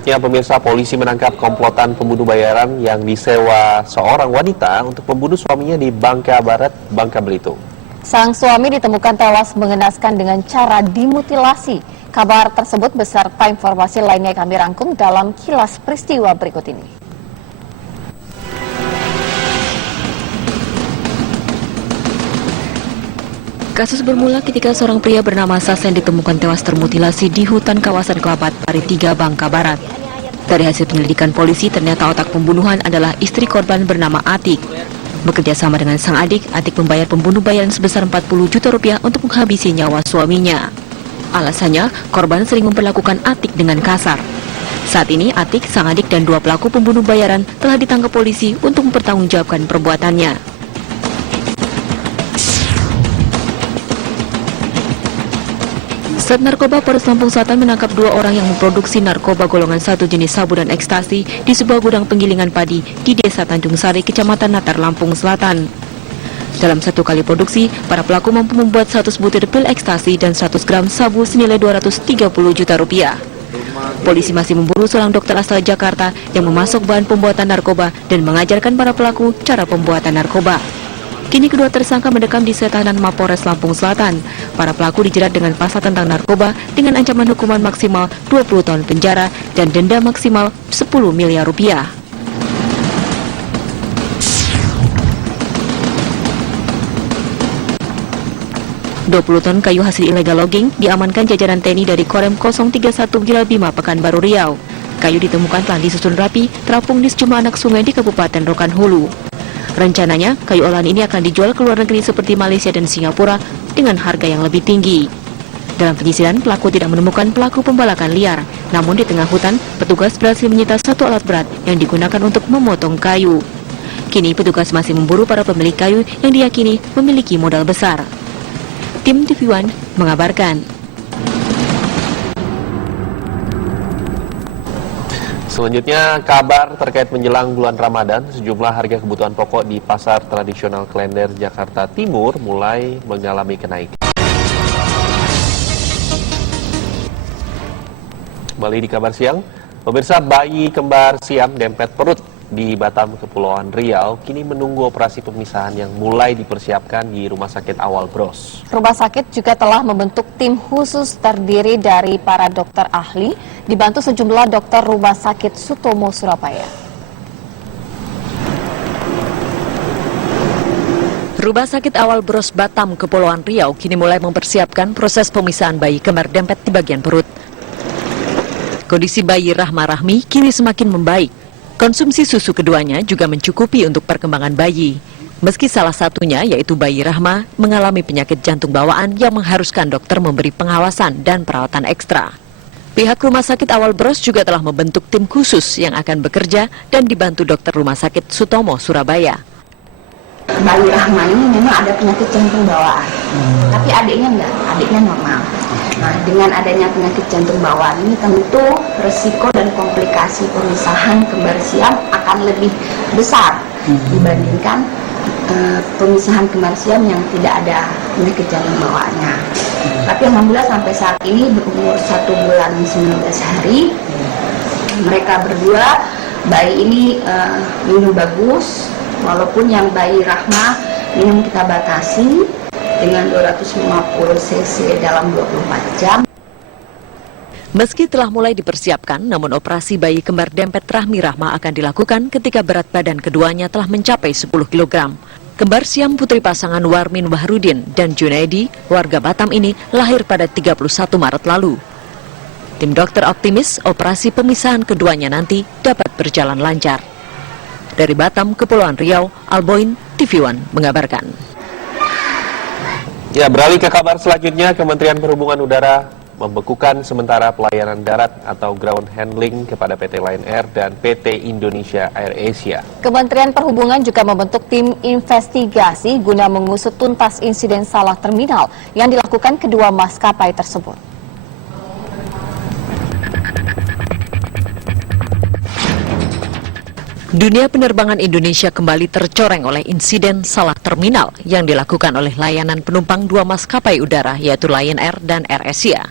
Selanjutnya, pemirsa, polisi menangkap komplotan pembunuh bayaran yang disewa seorang wanita untuk membunuh suaminya di Bangka Barat, Bangka Belitung. Sang suami ditemukan tewas mengenaskan dengan cara dimutilasi. Kabar tersebut beserta informasi lainnya kami rangkum dalam kilas peristiwa berikut ini. Kasus bermula ketika seorang pria bernama Sasen ditemukan tewas termutilasi di hutan kawasan Kelabat, Pari 3, Bangka Barat. Dari hasil penyelidikan polisi, ternyata otak pembunuhan adalah istri korban bernama Atik. Bekerja sama dengan sang adik, Atik membayar pembunuh bayaran sebesar 40 juta rupiah untuk menghabisi nyawa suaminya. Alasannya, korban sering memperlakukan Atik dengan kasar. Saat ini, Atik, sang adik, dan 2 pelaku pembunuh bayaran telah ditangkap polisi untuk mempertanggungjawabkan perbuatannya. Sat Narkoba Polres Lampung Selatan menangkap 2 orang yang memproduksi narkoba golongan 1 jenis sabu dan ekstasi di sebuah gudang penggilingan padi di Desa Tanjung Sari, Kecamatan Natar, Lampung Selatan. Dalam 1 kali produksi, para pelaku mampu membuat 100 butir pil ekstasi dan 100 gram sabu senilai 230 juta rupiah. Polisi masih memburu seorang dokter asal Jakarta yang memasok bahan pembuatan narkoba dan mengajarkan para pelaku cara pembuatan narkoba. Kini kedua tersangka mendekam di tahanan Mapolres Lampung Selatan. Para pelaku dijerat dengan pasal tentang narkoba dengan ancaman hukuman maksimal 20 tahun penjara dan denda maksimal 10 miliar rupiah. $20 ton kayu hasil ilegal logging diamankan jajaran TNI dari Korem 031 Gila Bima, Pekanbaru Riau. Kayu ditemukan telah disusun rapi, terapung di sejumlah anak sungai di Kabupaten Rokan Hulu. Rencananya, kayu olahan ini akan dijual ke luar negeri seperti Malaysia dan Singapura dengan harga yang lebih tinggi. Dalam penyisiran, pelaku tidak menemukan pelaku pembalakan liar. Namun di tengah hutan, petugas berhasil menyita 1 alat berat yang digunakan untuk memotong kayu. Kini petugas masih memburu para pemilik kayu yang diyakini memiliki modal besar. Tim TV One mengabarkan. Selanjutnya, kabar terkait menjelang bulan Ramadan, sejumlah harga kebutuhan pokok di pasar tradisional Klender, Jakarta Timur mulai mengalami kenaikan. Kembali di kabar siang, pemirsa, bayi kembar siam dempet perut di Batam, Kepulauan Riau kini menunggu operasi pemisahan yang mulai dipersiapkan di Rumah Sakit Awal Bros. Rumah sakit juga telah membentuk tim khusus terdiri dari para dokter ahli, dibantu sejumlah dokter Rumah Sakit Sutomo, Surabaya. Rumah Sakit Awal Bros Batam, Kepulauan Riau kini mulai mempersiapkan proses pemisahan bayi kembar dempet di bagian perut. Kondisi bayi Rahma Rahmi kini semakin membaik. Konsumsi susu keduanya juga mencukupi untuk perkembangan bayi. Meski salah satunya, yaitu bayi Rahma, mengalami penyakit jantung bawaan yang mengharuskan dokter memberi pengawasan dan perawatan ekstra. Pihak Rumah Sakit Awal Bros juga telah membentuk tim khusus yang akan bekerja dan dibantu dokter Rumah Sakit Sutomo, Surabaya. Bayi Rahma ini memang ada penyakit jantung bawaan, tapi adiknya enggak, adiknya normal. Nah, dengan adanya penyakit jantung bawaan ini tentu resiko dan komplikasi pemisahan kembar siam akan lebih besar dibandingkan pemisahan kembar siam yang tidak ada penyakit jantung bawaannya. Tapi alhamdulillah sampai saat ini berumur 1 bulan 19 hari, mereka berdua, bayi ini minum bagus, walaupun yang bayi Rahma minum kita batasi dengan 250 cc dalam 24 jam. Meski telah mulai dipersiapkan, namun operasi bayi kembar dempet Rahmi Rahma akan dilakukan ketika berat badan keduanya telah mencapai 10 kg. Kembar siam putri pasangan Warmin Wahrudin dan Junaidi, warga Batam ini lahir pada 31 Maret lalu. Tim dokter optimis operasi pemisahan keduanya nanti dapat berjalan lancar. Dari Batam, Kepulauan Riau, Alboin, TV One mengabarkan. Ya, beralih ke kabar selanjutnya, Kementerian Perhubungan Udara membekukan sementara pelayanan darat atau ground handling kepada PT Lion Air dan PT Indonesia Air Asia. Kementerian Perhubungan juga membentuk tim investigasi guna mengusut tuntas insiden salah terminal yang dilakukan kedua maskapai tersebut. Dunia penerbangan Indonesia kembali tercoreng oleh insiden salah terminal yang dilakukan oleh layanan penumpang 2 maskapai udara, yaitu Lion Air dan Air Asia.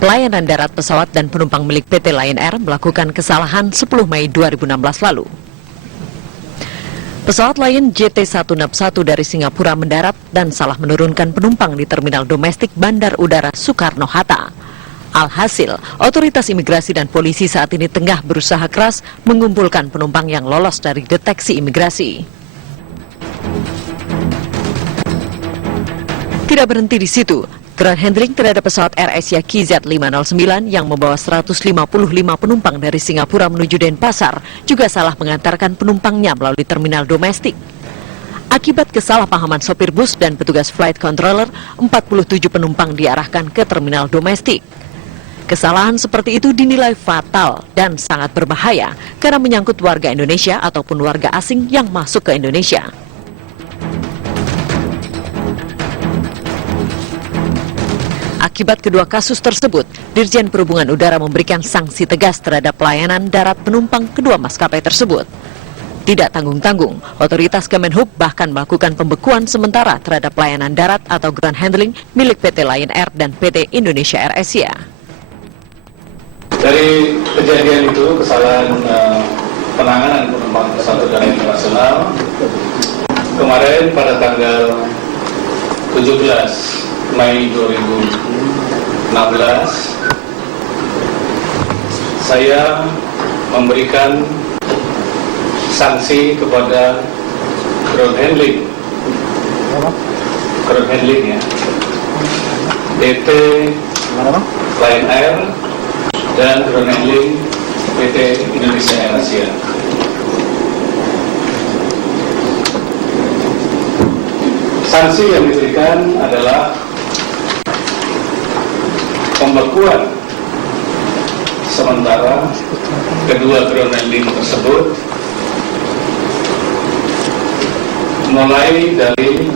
Pelayanan darat pesawat dan penumpang milik PT Lion Air melakukan kesalahan 10 Mei 2016 lalu. Pesawat Lion JT161 dari Singapura mendarat dan salah menurunkan penumpang di terminal domestik Bandar Udara Soekarno-Hatta. Alhasil, otoritas imigrasi dan polisi saat ini tengah berusaha keras mengumpulkan penumpang yang lolos dari deteksi imigrasi. Tidak berhenti di situ, ground handling terhadap pesawat AirAsia KZ509 yang membawa 155 penumpang dari Singapura menuju Denpasar juga salah mengantarkan penumpangnya melalui terminal domestik. Akibat kesalahpahaman sopir bus dan petugas flight controller, 47 penumpang diarahkan ke terminal domestik. Kesalahan seperti itu dinilai fatal dan sangat berbahaya karena menyangkut warga Indonesia ataupun warga asing yang masuk ke Indonesia. Akibat kedua kasus tersebut, Dirjen Perhubungan Udara memberikan sanksi tegas terhadap pelayanan darat penumpang kedua maskapai tersebut. Tidak tanggung-tanggung, otoritas Kemenhub bahkan melakukan pembekuan sementara terhadap pelayanan darat atau ground handling milik PT Lion Air dan PT Indonesia Air Asia. Dari kejadian itu, kesalahan penanganan penumpang pesawat udara internasional, kemarin pada tanggal 17 Mei 2016, saya memberikan sanksi kepada ground handling ya, PT Lion Air dan ground handling PT Indonesia Air Asia. Sanksi yang diberikan adalah pembekuan sementara kedua ground handling tersebut mulai dari